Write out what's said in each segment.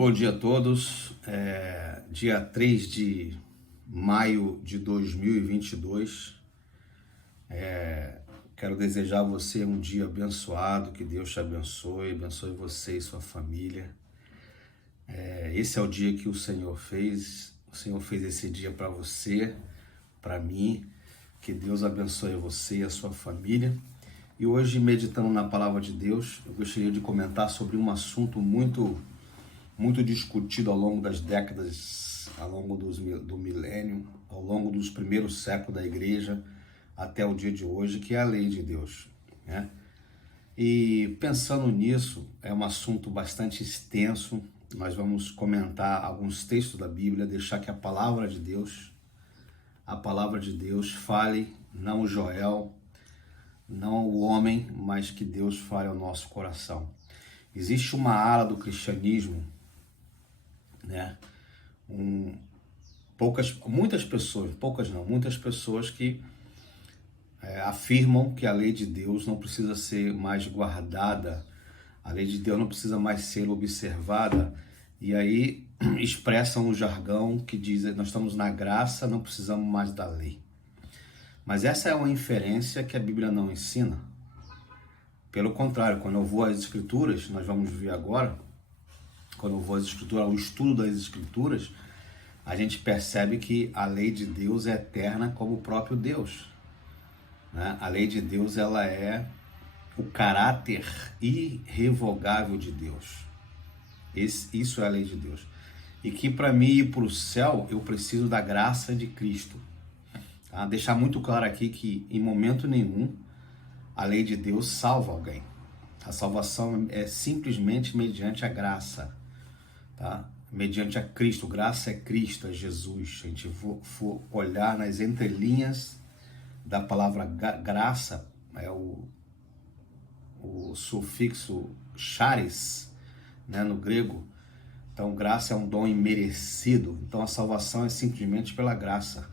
Bom dia a todos. Dia 3 de maio de 2022. Quero desejar a você um dia abençoado, que Deus te abençoe você e sua família. Esse é o dia que o Senhor fez. O Senhor fez esse dia para você, para mim. Que Deus abençoe você e a sua família. E hoje, meditando na palavra de Deus, eu gostaria de comentar sobre um assunto muito discutido ao longo das décadas, ao longo do milênio, ao longo dos primeiros séculos da igreja, até o dia de hoje, que é a lei de Deus, né? E pensando nisso, é um assunto bastante extenso. Nós vamos comentar alguns textos da Bíblia, deixar que a palavra de Deus fale, não o Joel, não o homem, mas que Deus fale ao nosso coração. Existe uma ala do cristianismo, né? Muitas pessoas que afirmam que a lei de Deus não precisa ser mais guardada, a lei de Deus não precisa mais ser observada, e aí expressam o jargão que diz: nós estamos na graça, não precisamos mais da lei. Mas essa é uma inferência que a Bíblia não ensina. Pelo contrário, quando eu vou às Escrituras, nós vamos ver agora, quando eu vou às Escrituras, ao estudo das Escrituras, a gente percebe que a lei de Deus é eterna como o próprio Deus, né? A lei de Deus, ela é o caráter irrevogável de Deus. Isso é a lei de Deus. E que para mim ir para o céu, eu preciso da graça de Cristo. Tá? Deixar muito claro aqui que em momento nenhum a lei de Deus salva alguém. A salvação é simplesmente mediante a graça, tá? Mediante a Cristo. Graça é Cristo, é Jesus. Se a gente for olhar nas entrelinhas da palavra graça, é o sufixo charis, né, no grego. Então, graça é um dom imerecido. Então, a salvação é simplesmente pela graça.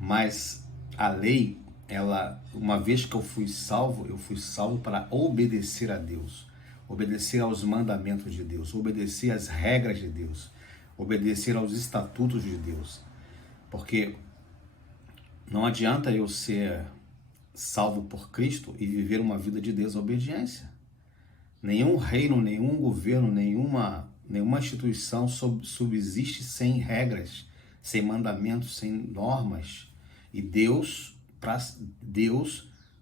Mas a lei, uma vez que eu fui salvo para obedecer a Deus, obedecer aos mandamentos de Deus, obedecer às regras de Deus, obedecer aos estatutos de Deus. Porque não adianta eu ser salvo por Cristo e viver uma vida de desobediência. Nenhum reino, nenhum governo, nenhuma instituição subsiste sem regras, sem mandamentos, sem normas. E Deus,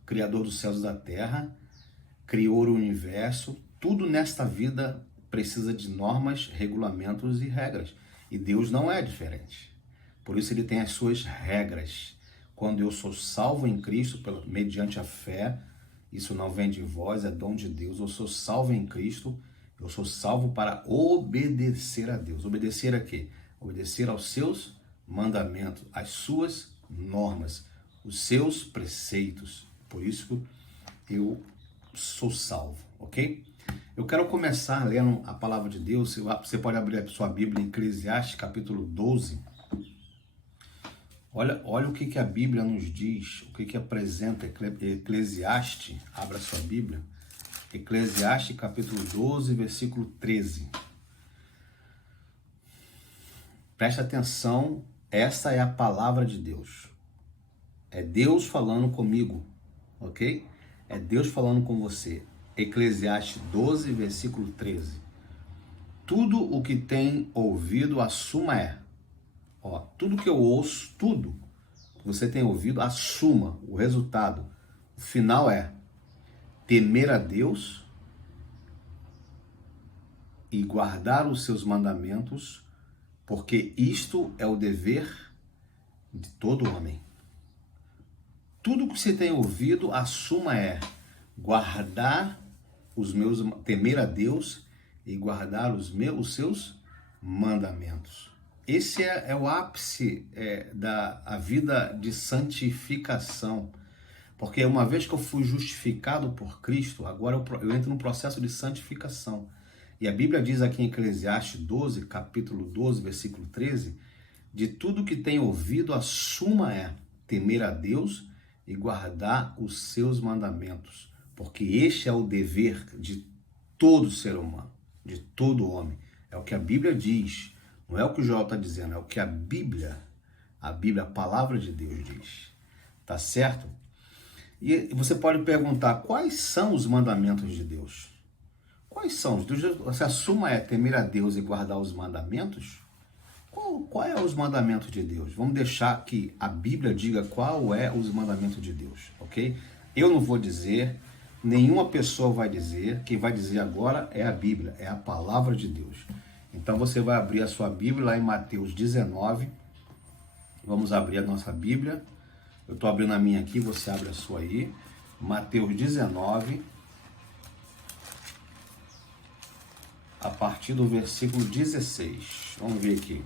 Criador dos céus e da terra, criou o universo. Tudo nesta vida precisa de normas, regulamentos e regras. E Deus não é diferente. Por isso ele tem as suas regras. Quando eu sou salvo em Cristo, mediante a fé, isso não vem de vós, é dom de Deus. Eu sou salvo em Cristo, eu sou salvo para obedecer a Deus. Obedecer a quê? Obedecer aos seus mandamentos, às suas normas, os seus preceitos. Por isso eu sou salvo, ok? Eu quero começar lendo a palavra de Deus. Você pode abrir a sua Bíblia em Eclesiastes, capítulo 12. Olha o que a Bíblia nos diz, o que apresenta Eclesiastes. Abra a sua Bíblia. Eclesiastes, capítulo 12, versículo 13. Presta atenção, essa é a palavra de Deus. É Deus falando comigo, ok? É Deus falando com você. Eclesiastes 12, versículo 13. Tudo o que tem ouvido, assuma é. Tudo que eu ouço, tudo que você tem ouvido, assuma o resultado. O final é temer a Deus e guardar os seus mandamentos, porque isto é o dever de todo homem. Tudo que você tem ouvido, assuma é temer a Deus e guardar os seus mandamentos. Esse é o ápice da vida de santificação. Porque uma vez que eu fui justificado por Cristo, agora eu entro no processo de santificação. E a Bíblia diz aqui em Eclesiastes 12, capítulo 12, versículo 13, de tudo que tem ouvido, a suma é temer a Deus e guardar os seus mandamentos. Porque este é o dever de todo ser humano, de todo homem. É o que a Bíblia diz. Não é o que o Joel está dizendo, é o que a Bíblia, a palavra de Deus diz. Tá certo? E você pode perguntar, quais são os mandamentos de Deus? Quais são? Se a suma é temer a Deus e guardar os mandamentos, qual é os mandamentos de Deus? Vamos deixar que a Bíblia diga qual é os mandamentos de Deus, ok? Eu não vou dizer, nenhuma pessoa vai dizer, quem vai dizer agora é a Bíblia, é a palavra de Deus. Então você vai abrir a sua Bíblia lá em Mateus 19, vamos abrir a nossa Bíblia, eu estou abrindo a minha aqui, você abre a sua aí, Mateus 19, a partir do versículo 16, vamos ver aqui.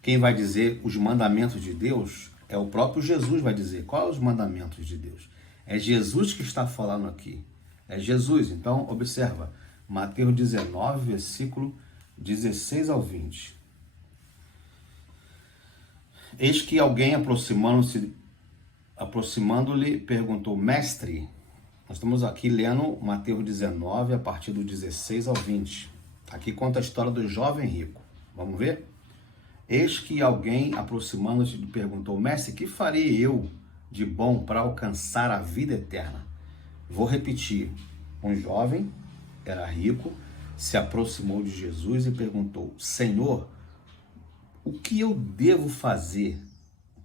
Quem vai dizer os mandamentos de Deus é o próprio Jesus, vai dizer quais os mandamentos de Deus. É Jesus que está falando aqui. É Jesus. Então, observa. Mateus 19, versículo 16 ao 20. Eis que alguém aproximando-lhe, perguntou, mestre, nós estamos aqui lendo Mateus 19, a partir do 16 ao 20. Aqui conta a história do jovem rico. Vamos ver? Eis que alguém, aproximando-se, lhe perguntou, mestre, que farei eu de bom para alcançar a vida eterna? Vou repetir. Um jovem, era rico, se aproximou de Jesus e perguntou, Senhor, o que eu devo fazer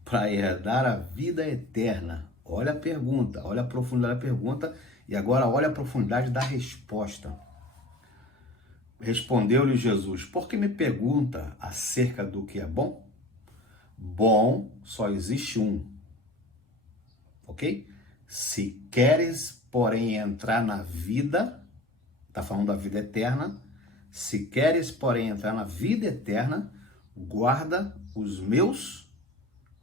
para herdar a vida eterna? Olha a pergunta, olha a profundidade da pergunta e agora olha a profundidade da resposta. Respondeu-lhe Jesus, por que me pergunta acerca do que é bom? Bom só existe um, ok? Se queres, porém, entrar na vida, está falando da vida eterna, se queres, porém, entrar na vida eterna, guarda os meus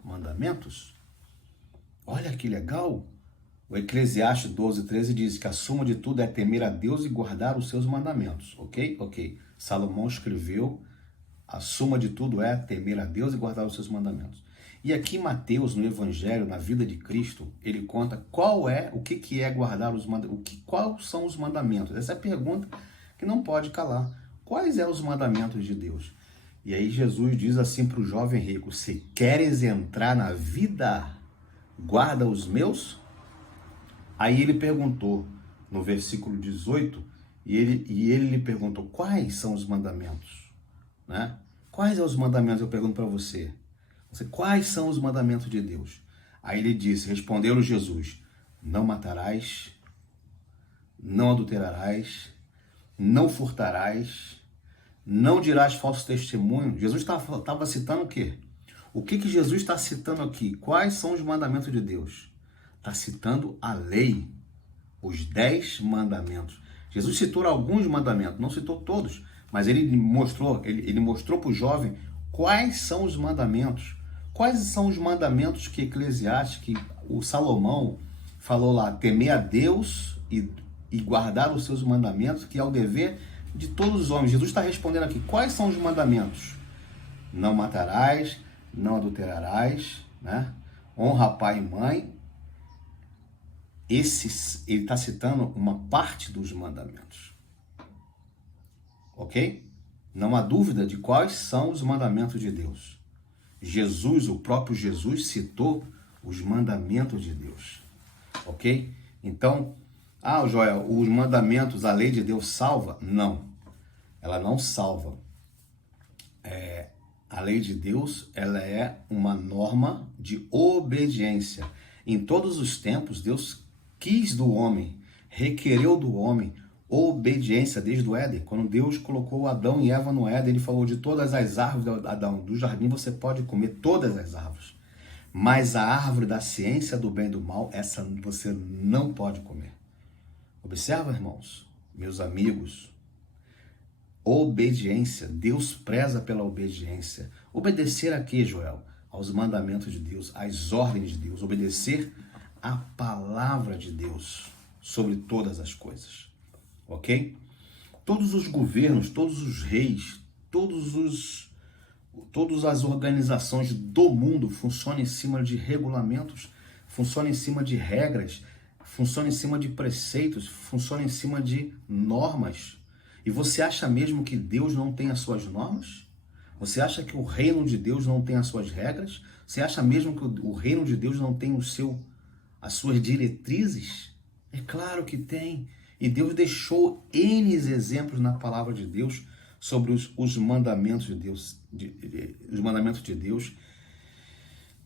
mandamentos. Olha que legal! O Eclesiastes 12:13 diz que a suma de tudo é temer a Deus e guardar os seus mandamentos, ok? Ok. Salomão escreveu, a suma de tudo é temer a Deus e guardar os seus mandamentos. E aqui Mateus, no Evangelho, na vida de Cristo, ele conta o que é guardar os mandamentos, quais são os mandamentos. Essa é a pergunta que não pode calar. Quais são os mandamentos de Deus? E aí Jesus diz assim para o jovem rico, se queres entrar na vida, guarda os meus. Aí ele perguntou, no versículo 18, e ele lhe perguntou, quais são os mandamentos? Né? Quais são os mandamentos? Eu pergunto para você. Quais são os mandamentos de Deus? Aí ele disse, respondeu-lhe Jesus, não matarás, não adulterarás, não furtarás, não dirás falso testemunho. Jesus estava citando o quê? O que Jesus está citando aqui? Quais são os mandamentos de Deus? Está citando a lei, os 10 mandamentos. Jesus citou alguns mandamentos, não citou todos, mas ele mostrou para o jovem quais são os mandamentos. Quais são os mandamentos que Eclesiastes, que o Salomão falou lá, temer a Deus e guardar os seus mandamentos, que é o dever de todos os homens. Jesus está respondendo aqui, quais são os mandamentos? Não matarás, não adulterarás, né? Honra pai e mãe. Ele está citando uma parte dos mandamentos. Ok? Não há dúvida de quais são os mandamentos de Deus. Jesus, o próprio Jesus, citou os mandamentos de Deus. Ok? Então, Joel, os mandamentos, a lei de Deus salva? Não. Ela não salva. A lei de Deus, ela é uma norma de obediência. Em todos os tempos, Deus quis do homem, requereu do homem obediência desde o Éden. Quando Deus colocou Adão e Eva no Éden, ele falou de todas as árvores do jardim, você pode comer todas as árvores. Mas a árvore da ciência do bem e do mal, essa você não pode comer. Observa, irmãos, meus amigos, obediência, Deus preza pela obediência. Obedecer a quê, Joel? Aos mandamentos de Deus, às ordens de Deus, obedecer a palavra de Deus sobre todas as coisas, ok? Todos os governos, todos os reis, todas as organizações do mundo funcionam em cima de regulamentos, funcionam em cima de regras, funcionam em cima de preceitos, funcionam em cima de normas. E você acha mesmo que Deus não tem as suas normas? Você acha que o reino de Deus não tem as suas regras? Você acha mesmo que o reino de Deus não tem as suas diretrizes? É claro que tem. E Deus deixou N exemplos na palavra de Deus sobre os mandamentos de Deus. Os mandamentos de Deus.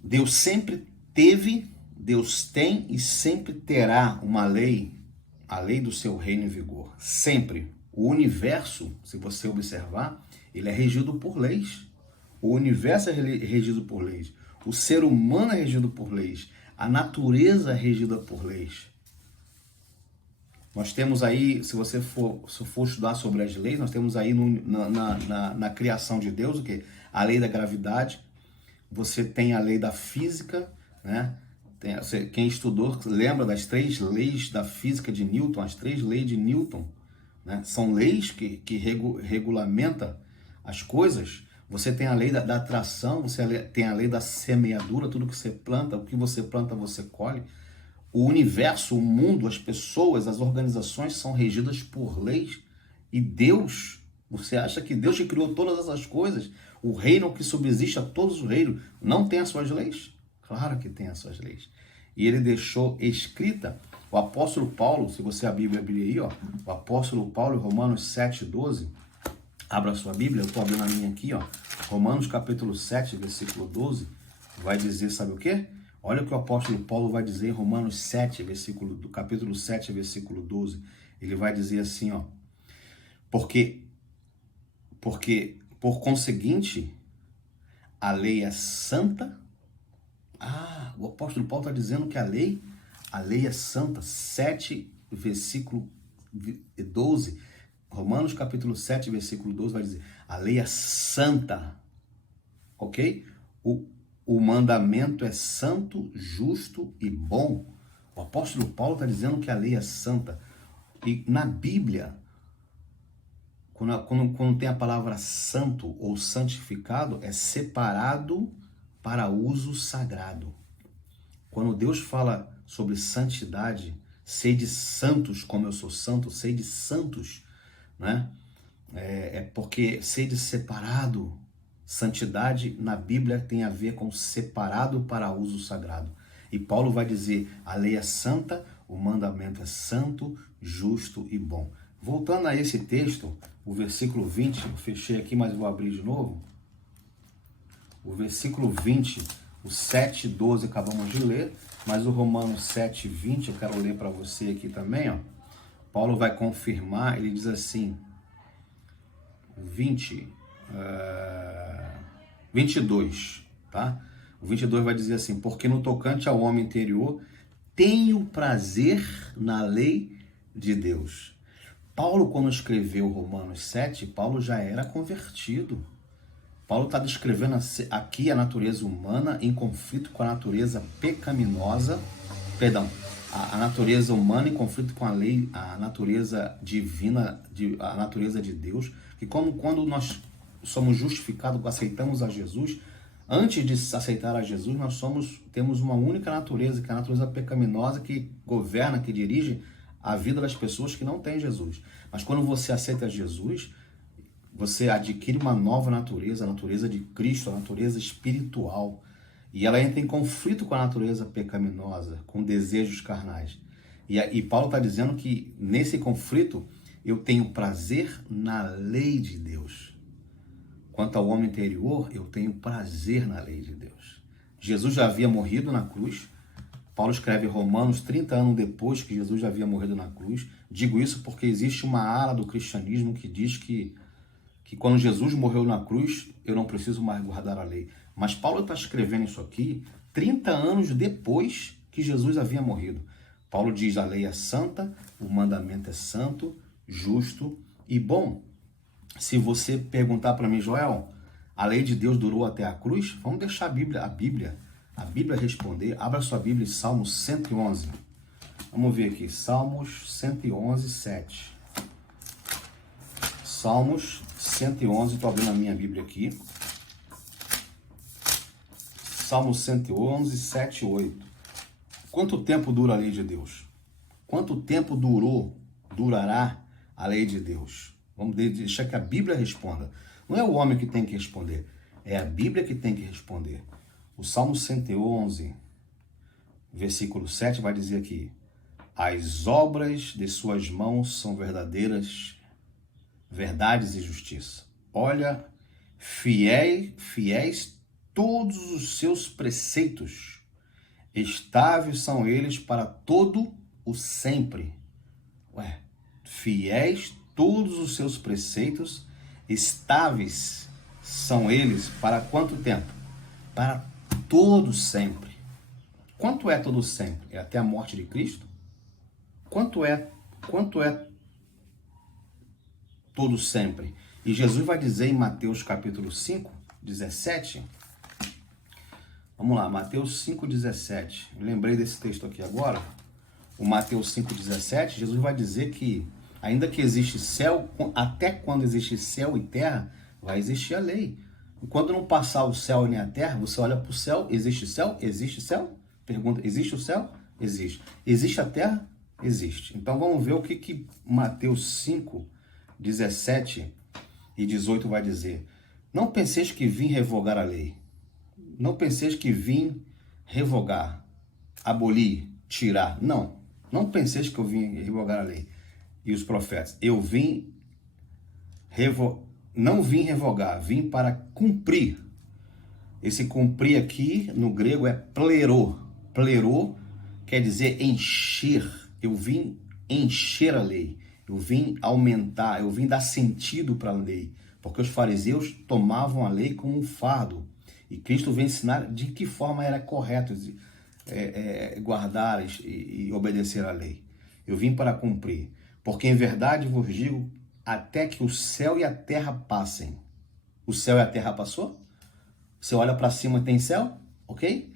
Deus sempre teve, Deus tem e sempre terá uma lei, a lei do seu reino em vigor. Sempre. O universo, se você observar, ele é regido por leis. O universo é regido por leis. O ser humano é regido por leis. A natureza é regida por leis. Nós temos aí, se você for estudar sobre as leis, nós temos aí na criação de Deus o quê? A lei da gravidade. Você tem a lei da física, né? Quem estudou lembra das 3 leis da física de Newton, as 3 leis de Newton, né? São leis que regulamentam as coisas. Você tem a lei da atração, você tem a lei da semeadura, tudo que você planta, o que você planta você colhe. O universo, o mundo, as pessoas, as organizações são regidas por leis. E Deus, você acha que Deus que criou todas essas coisas, o reino que subsiste a todos os reinos, não tem as suas leis? Claro que tem as suas leis. E ele deixou escrita, o apóstolo Paulo, se você abrir a Bíblia aí, ó, o apóstolo Paulo, Romanos 7:12, abra a sua Bíblia, eu estou abrindo a minha aqui, ó, Romanos capítulo 7, versículo 12, vai dizer, sabe o quê? Olha o que o apóstolo Paulo vai dizer em Romanos 7, capítulo 7, versículo 12. Ele vai dizer assim, ó, porque por conseguinte, a lei é santa. O apóstolo Paulo está dizendo que a lei é santa. 7, versículo 12. Romanos capítulo 7, versículo 12 vai dizer, a lei é santa. Ok? O mandamento é santo, justo e bom. O apóstolo Paulo está dizendo que a lei é santa. E na Bíblia, quando tem a palavra santo ou santificado, é separado para uso sagrado. Quando Deus fala sobre santidade, sede santos como eu sou santo, sede santos, né? É porque sede separado. Santidade na Bíblia tem a ver com separado para uso sagrado. E Paulo vai dizer, a lei é santa, o mandamento é santo, justo e bom. Voltando a esse texto, o versículo 20, eu fechei aqui, mas vou abrir de novo. O versículo 20, o 7:12 acabamos de ler, mas o Romanos 7:20 eu quero ler para você aqui também, ó. Paulo vai confirmar, ele diz assim, 22, tá? O 22 vai dizer assim, porque no tocante ao homem interior, tenho prazer na lei de Deus. Paulo, quando escreveu Romanos 7, Paulo já era convertido. Paulo está descrevendo aqui a natureza humana em conflito com a natureza pecaminosa, a natureza humana em conflito com a lei, a natureza divina, a natureza de Deus, que quando nós somos justificados, aceitamos a Jesus, antes de aceitar a Jesus, temos uma única natureza, que é a natureza pecaminosa que governa, que dirige a vida das pessoas que não têm Jesus. Mas quando você aceita Jesus, você adquire uma nova natureza, a natureza de Cristo, a natureza espiritual. E ela entra em conflito com a natureza pecaminosa, com desejos carnais. E Paulo está dizendo que nesse conflito eu tenho prazer na lei de Deus. Quanto ao homem interior, eu tenho prazer na lei de Deus. Jesus já havia morrido na cruz. Paulo escreve Romanos 30 anos depois que Jesus já havia morrido na cruz. Digo isso porque existe uma ala do cristianismo que diz que quando Jesus morreu na cruz, eu não preciso mais guardar a lei. Mas Paulo está escrevendo isso aqui 30 anos depois que Jesus havia morrido. Paulo diz, a lei é santa, o mandamento é santo, justo e bom. Se você perguntar para mim, Joel, a lei de Deus durou até a cruz? Vamos deixar a Bíblia responder. Abra sua Bíblia em Salmos 111. Vamos ver aqui, Salmos 111, 7. Salmos 111, estou abrindo a minha Bíblia aqui. Salmos 111, 7 e 8. Quanto tempo dura a lei de Deus? Quanto tempo durará a lei de Deus? Vamos deixar que a Bíblia responda. Não é o homem que tem que responder, é a Bíblia que tem que responder. O Salmo 111, versículo 7 vai dizer aqui: as obras de suas mãos são verdadeiras, verdades e justiça. Olha, fiéis todos os seus preceitos, estáveis são eles para todo o sempre. Ué, fiéis todos os seus preceitos, estáveis são eles para quanto tempo? Para todo sempre. Quanto é todo sempre? É até a morte de Cristo? Quanto é todo sempre? E Jesus vai dizer em Mateus capítulo 5, 17. Vamos lá, Mateus 5, 17. Eu lembrei desse texto aqui agora. O Mateus 5, 17, Jesus vai dizer que ainda que existe céu, até quando existe céu e terra, vai existir a lei. E quando não passar o céu nem a terra, você olha para o céu, existe céu? Existe céu? Pergunta, existe o céu? Existe. Existe a terra? Existe. Então vamos ver o que Mateus 5, 17 e 18 vai dizer. Não penseis que vim revogar a lei. Não penseis que vim revogar, abolir, tirar. Não. Não penseis que eu vim revogar a lei e os profetas. Eu vim não vim revogar, vim para cumprir. Esse cumprir aqui no grego é plerô. Plerô quer dizer encher. Eu vim encher a lei. Eu vim aumentar, eu vim dar sentido para a lei. Porque os fariseus tomavam a lei como um fardo. E Cristo vem ensinar de que forma era correto guardar e obedecer à lei. Eu vim para cumprir. Porque em verdade vos digo, até que o céu e a terra passem. O céu e a terra passou? Você olha para cima, tem céu? Ok?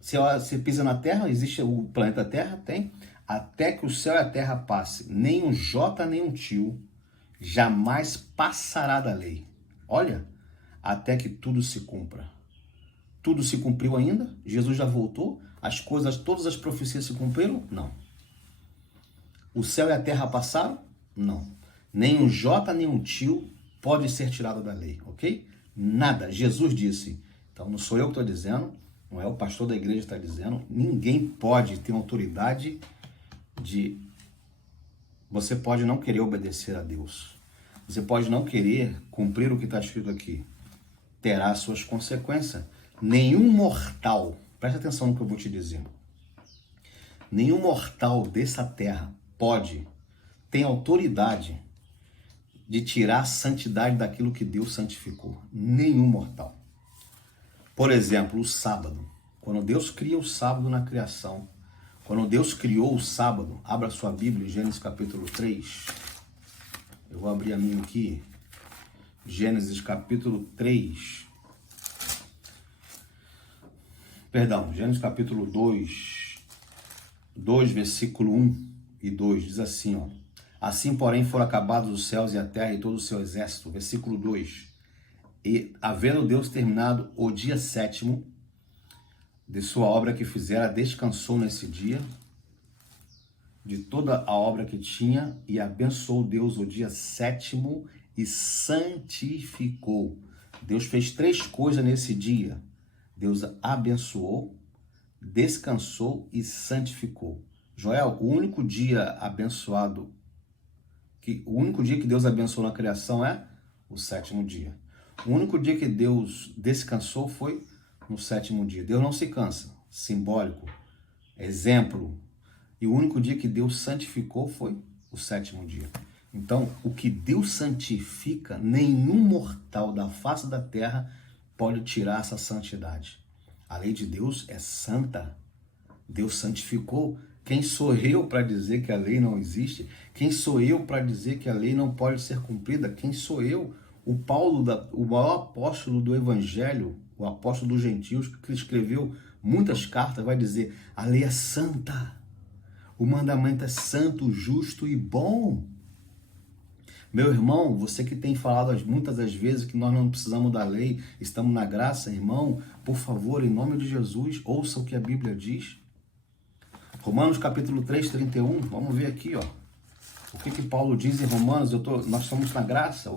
Você pisa na terra, existe o planeta Terra? Tem. Até que o céu e a terra passe, nem um jota, nem um tio, jamais passará da lei. Olha, até que tudo se cumpra. Tudo se cumpriu ainda? Jesus já voltou? As coisas, todas as profecias se cumpriram? Não. O céu e a terra passaram? Não. Nem um jota, nem um tio pode ser tirado da lei, ok? Nada. Jesus disse. Então não sou eu que estou dizendo, não é o pastor da igreja que está dizendo. Ninguém pode ter autoridade de... Você pode não querer obedecer a Deus. Você pode não querer cumprir o que está escrito aqui. Terá suas consequências. Nenhum mortal, preste atenção no que eu vou te dizer. Nenhum mortal dessa terra tem autoridade de tirar a santidade daquilo que Deus santificou. Nenhum mortal. Por exemplo, o sábado. Quando Deus cria o sábado na criação, quando Deus criou o sábado, abra sua Bíblia em Gênesis capítulo 3. Eu vou abrir a minha aqui. Gênesis capítulo 3. Perdão, Gênesis capítulo 2, versículo 1 e 2, diz assim, ó. Assim, porém, foram acabados os céus e a terra e todo o seu exército. Versículo 2. E, havendo Deus terminado o dia sétimo de sua obra que fizera, descansou nesse dia de toda a obra que tinha e abençoou Deus o dia sétimo e santificou. Deus fez 3 coisas nesse dia. Deus abençoou, descansou e santificou. Joel, o único dia que Deus abençoou na criação é o 7º dia. O único dia que Deus descansou foi no 7º dia. Deus não se cansa, simbólico, exemplo. E o único dia que Deus santificou foi o 7º dia. Então, o que Deus santifica, nenhum mortal da face da terra pode tirar essa santidade. A lei de Deus é santa. Deus santificou. Quem sou eu para dizer que a lei não existe? Quem sou eu para dizer que a lei não pode ser cumprida? Quem sou eu? O Paulo, o maior apóstolo do Evangelho, o apóstolo dos gentios, que escreveu muitas cartas, vai dizer: a lei é santa. O mandamento é santo, justo e bom. Meu irmão, você que tem falado muitas das vezes que nós não precisamos da lei, estamos na graça, irmão, por favor, em nome de Jesus, ouça o que a Bíblia diz. Romanos capítulo 3, 31, vamos ver aqui, ó. O que Paulo diz em Romanos? Nós estamos na graça.